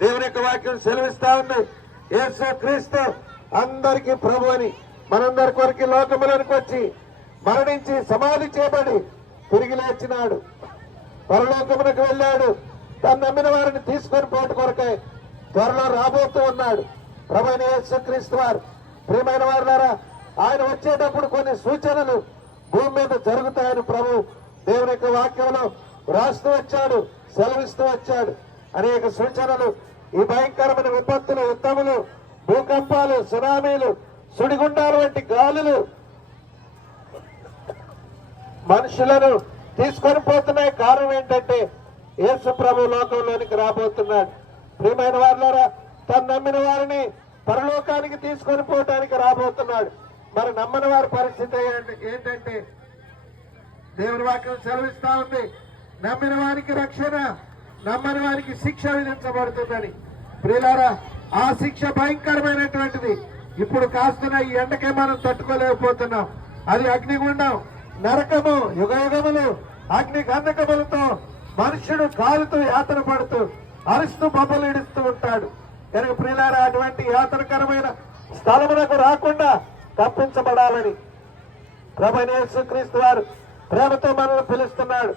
దేవుని యొక్క వాక్యం సెలవిస్తా ఉంది, యేసు క్రీస్తు అందరికీ ప్రభు అని. మనందరి కొరకు లోకములోనికి వచ్చి మరణించి సమాధి చేయబడి తిరిగి లేచినాడు, పరలోకమునకు వెళ్ళాడు. తను నమ్మిన వారిని తీసుకొని పోటు కొరకై త్వరలో రాబోతూ ఉన్నాడు ప్రభు అయిన యేసు క్రీస్తు వారు. ప్రియమైన వారులారా, ఆయన వచ్చేటప్పుడు కొన్ని సూచనలు భూమి మీద జరుగుతాయని ప్రభు దేవుని యొక్క వాక్యంలో రాస్తూ వచ్చాడు, సెలవిస్తూ వచ్చాడు. అనేక సూచనలు, ఈ భయంకరమైన విపత్తులు, యుద్ధములు, భూకంపాలు, సునామీలు, సుడిగుండాలు వంటి గాలులు మనుషులను తీసుకొని పోతున్నాయి. కారణం ఏంటంటే యేసు ప్రభు లోకంలోనికి రాబోతున్నాడు. ప్రియమైన వారులారా, తను నమ్మిన వారిని పరలోకానికి తీసుకొని పోవటానికి రాబోతున్నాడు. మరి నమ్మని వారి పరిస్థితి ఏంటంటే దేవుని వాక్యం సెలవిస్తా ఉంది, నమ్మిన వారికి రక్షణ, నమ్మని వారికి శిక్ష విధించబడుతుందని. ప్రియులారా, ఆ శిక్ష భయంకరమైనటువంటిది. ఇప్పుడు కాస్తున్న ఈ ఎండకే మనం తట్టుకోలేకపోతున్నాం. అది అగ్నిగుండం, నరకము, యుగ యుగములు అగ్ని గంధకములతో మనుష్యుడు కాలుతూ యాతన పడుతూ అరుస్తూ బొబ్బలు ఇడుస్తూ ఉంటాడు. కనుక ప్రియులారా, అటువంటి యాతనకరమైన స్థలమునకు రాకుండా తప్పించబడాలని ప్రభువైన యేసుక్రీస్తు వారు ప్రేమతో మనల్ని పిలుస్తున్నాడు.